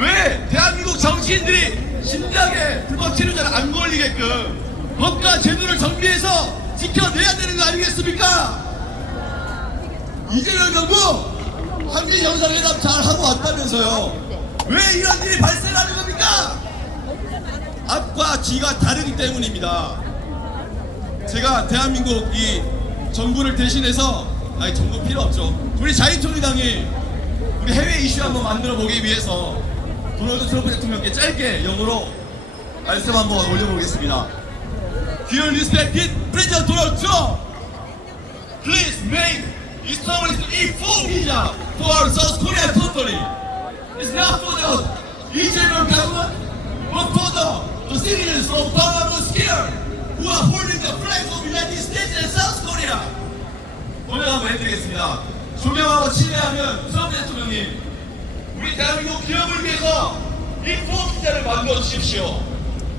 왜 대한민국 정치인들이 신나게 불법 체류자를 안 걸리게끔 법과 제도를 정비해서 지켜내야 되는 거 아니겠습니까? 이재명 정부 한미 정상회담 잘 하고 왔다면서요. 왜 이런 일이 발생하는 겁니까? 앞과 뒤가 다르기 때문입니다. 제가 대한민국 이 정부를 대신해서 아니 정부 필요 없죠. 우리 자유통일당이 우리 해외 이슈 한번 만들어 보기 위해서 도널드 트럼프 대통령께 짧게 영어로 말씀 한번 올려보겠습니다. Dear respected President Donald Trump, please make a full visa for South Korea totally. It's not for the Israel government, but for the, the citizens of Bangladesh here who are holding the flags of United States and South Korea. 오늘 한번 해드리겠습니다. 존경하고 친애하는 트럼프 대통령님, 우리 대한민국 기업을 위해서 이 포비자를 만들어 주십시오.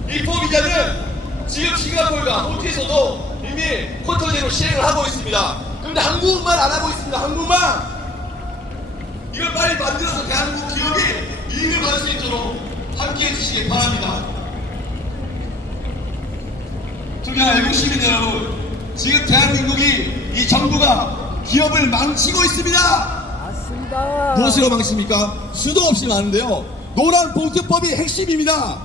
이 포비자는 지금 싱가포르가 호주에서도 이미 쿼터제로 시행을 하고 있습니다. 근데 한국만 안 하고 있습니다. 한국만 이걸 빨리 만들어서 대한민국 기업이 이익을 받을 수 있도록 함께 해 주시기 바랍니다. 존경하는 외국 시민 여러분, 지금 대한민국이 이 정부가 기업을 망치고 있습니다. 맞습니다. 무엇으로 망칩니까? 수도 없이 많은데요. 노란 봉투법이 핵심입니다.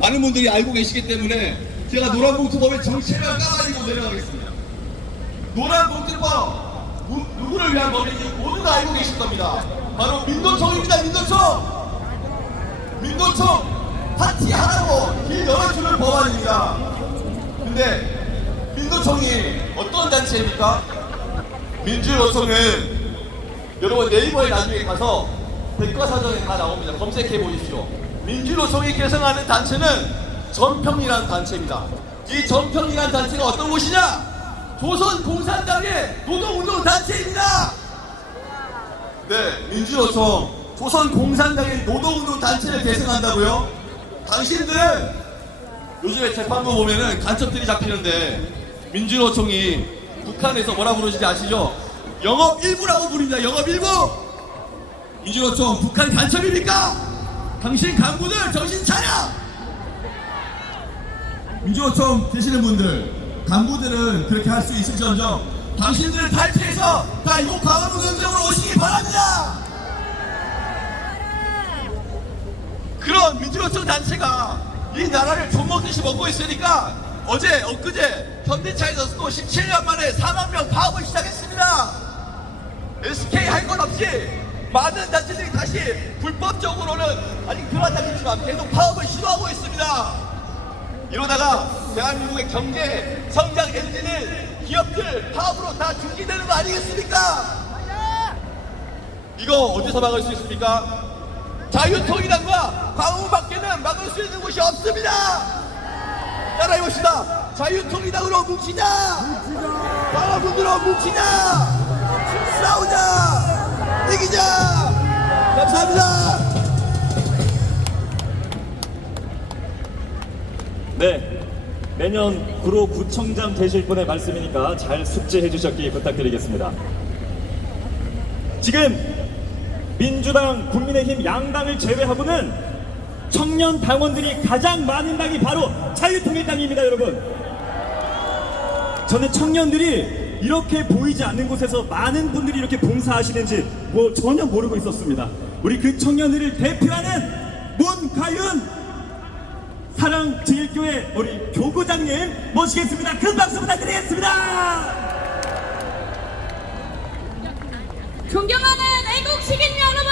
많은 분들이 알고 계시기 때문에 제가 노란 봉투법의 정체를 까가지고 내려가겠습니다. 노란 봉투법 누, 누구를 위한 법인지 모두 다 알고 계실 겁니다. 바로 민노총입니다. 민노총. 민노총 파티 하라고 길 열어주는 법안입니다. 근데 민노총이 어떤 단체입니까? 민주노총은 여러분 네이버에 나중에 가서 백과사전에 다 나옵니다. 검색해 보십시오. 민주노총이 개성하는 단체는 전평이라는 단체입니다. 이 전평이라는 단체가 어떤 곳이냐? 조선공산당의 노동운동 단체입니다. 네, 민주노총 조선공산당의 노동운동 단체를 대승한다고요? 당신들은 요즘에 재판부 보면은 간첩들이 잡히는데 민주노총이 북한에서 뭐라 부르는지 아시죠? 영업 일부라고 부릅니다. 영업 일부. 민주노총 북한 간첩입니까? 당신 간부들 정신 차려. 민주노총 계시는 분들 간부들은 그렇게 할 수 있을지언정 당신들을 탈퇴해서 다 이곳 강화문 경정으로 오시기 바랍니다. 그런 민주노총 단체가 이 나라를 존먹듯이 먹고 있으니까 어제 엊그제 현대차에서 또 17년 만에 4만 명 파업을 시작했습니다. SK 할것 없이 많은 단체들이 다시 불법적으로는 아직 들어왔다 했지만 계속 파업을 시도하고 있습니다. 이러다가 대한민국의 경제 성장 엔진을 기업들 파업으로 다 중지되는 거 아니겠습니까? 이거 어디서 막을 수 있습니까? 자유통일당과 광우밖에는 막을 수 있는 곳이 없습니다. 따라해봅시다. 자유통일당으로 뭉치자. 광화문으로 뭉치자. 싸우자. 이기자. 감사합니다. 네. 매년 구로 구청장 되실 분의 말씀이니까 잘 숙지해 주셨기 부탁드리겠습니다. 지금 민주당, 국민의힘 양당을 제외하고는 청년 당원들이 가장 많은 당이 바로 자유통일당입니다, 여러분. 저는 청년들이 이렇게 보이지 않는 곳에서 많은 분들이 이렇게 봉사하시는지 뭐 전혀 모르고 있었습니다. 우리 그 청년들을 대표하는 문가윤 사랑제일교회 우리 교구장님 모시겠습니다. 큰 박수 부탁드리겠습니다. 존경하는 애국 시민 여러분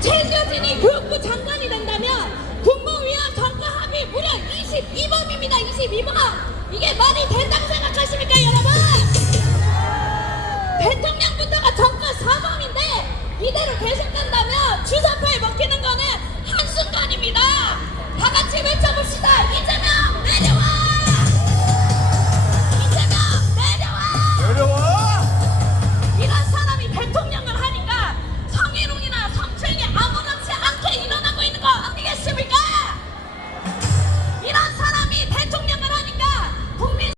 최규진이 교육부 장관이 된다면 국무위원 정가 합의 무려 22범입니다. 22범. 이게 말이 된다고 생각하십니까, 여러분? 대통령부터가 정가 4범인데 이대로 계속된다면 주사파에